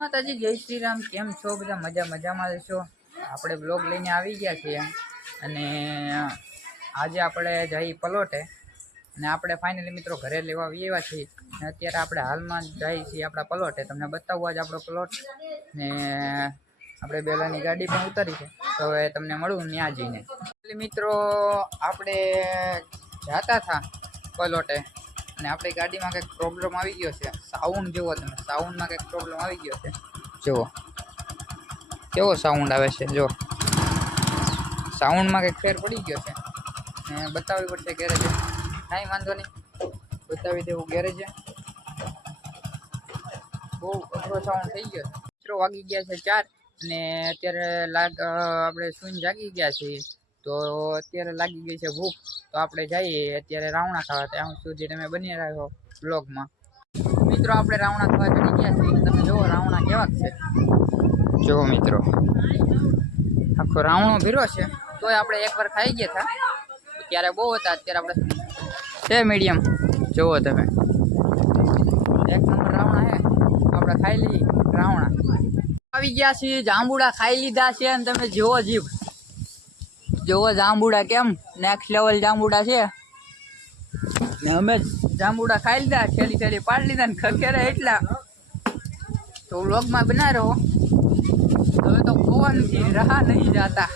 માતાજી, જય શ્રી રામ કેમ છો? બધા મજા, મજામાં છો? આપણે બ્લોગ લઈને આવી ગયા છીએ. અને આજે આપણે જઈ પલોટે. અને આપણે ફાઇનલી મિત્રો ઘરે લેવા આવ્યા છીએ. અત્યારે આપણે હાલમાં જઈએ છીએ આપણા પલોટે. તમને બતાવવા જ આપણો પ્લોટ. ને, આપણે બેલાની ગાડી પણ ઉતારી છે. તો હવે તમને મળું ત્યાં જઈને. મિત્રો, આપણે જતા હતા પલોટે. અને આપણી ગાડીમાં કંઈક પ્રોબ્લેમ આવી ગયો છે. સાઉન્ડ જુઓ તમે સાઉન્ડમાં કંઈક પ્રોબ્લેમ આવી ગયો છે. જુઓ. કેવો સાઉન્ડ આવે છે જો સાઉન્ડમાં કંઈક ફેર પડી ગયો છે. ને બતાવવી પડશે ગેરેજ કાંઈ વાંધો નહીં. બતાવી દેવું ગેરેજ બહુ અઘરો સાઉન્ડ થઈ ગયો મિત્રો વાગી ગયા છે ચાર અને અત્યારે લાગ આપણે સૂઈને જાગી ગયા છીએ. તો અત્યારે લાગી ગઈ છે ભૂખ. તો આપણે જઈએ, અત્યારે રાવણા ખાવા. ત્યાં સુધી તમે બની રહ્યો બ્લોગમાં મિત્રો, આપણે રાવણા ખાવા ચડી ગયા છીએ. તમે જુઓ, રાવણા કેવા છે. જુઓ મિત્રો, આખો રાવણો ભીરો છે. તોય આપણે એકવાર ખાઈ ગયા હતા. ત્યારે બહુ હતા, અત્યારે આપણે છે મીડિયમ જુઓ તમે. એક નંબર રાવણા હે. આપણે ખાઈ લઈએ રાવણા. આવી ગયા છીએ, જાંબુડા ખાઈ લીધા છે અને તમે જુઓ જીભ. જુઓ જાંબુડા કેમ? નેક્સ્ટ લેવલ જાંબુડા છે. ને અમે જાંબુડા ખાઈ લીધા, છેલ્લી છેલ્લી પાડી લીધા ને ખખેરા એટલા. તો વ્લોગમાં બના રહો હવે તો ફોનથી રહા નહીં જાતા.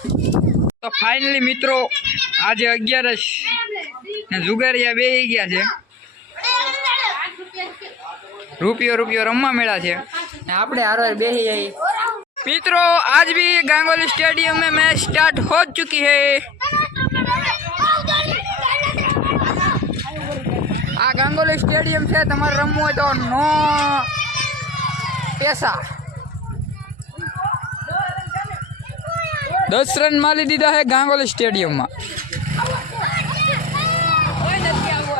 તો ફાઇનલી મિત્રો, આજે અગિયારસ ને જુગારિયા બે ગયા છે. રૂપિયો રૂપિયો રમવા મેળા છે. ને આપણે હારો બેસી જઈએ મિત્રો आज भी गांगोली स्टेडियम में मैच स्टार्ट हो चुकी है આ ગાંગોલી સ્ટેડિયમ છે તમારે રમવું હોય તો નો પૈસા દસ રન મારી દીધા છે ગાંગોલી સ્ટેડિયમમાં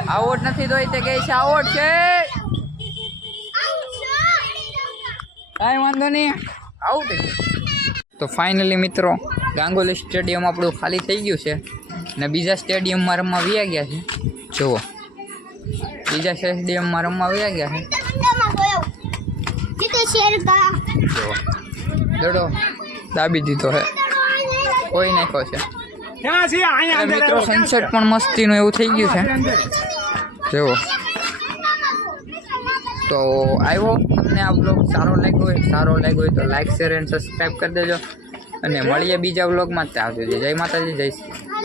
આઉટ નથી તો તે કહે છે આઉટ છે કાંઈ વાંધો નહીં આઉટ તો ફાઇનલી મિત્રો ગાંગોલી સ્ટેડિયમ આપણું ખાલી થઈ ગયું છે ને બીજા સ્ટેડિયમમાં રમવા વ્યા ગયા છે. જુઓ. બીજા સ્ટેડિયમમાં રમવા વ્યા ગયા છે. જુઓ. દડો દાબી દીધો છે. કોઈ નાખ્યો છે. મિત્રો સનસેટ પણ મસ્તીનું એવું થઈ ગયું છે. જુઓ. તો આઈ હોપ તમને આ બ્લોગ સારો લાગ્યો હોય. સારો લાગ્યો હોય તો લાઈક શેર એન્ડ સબસ્ક્રાઈબ કરી દેજો. અને મળીએ બીજા બ્લોગમાં ત્યાં સુધી જય માતાજી, જય શ્રી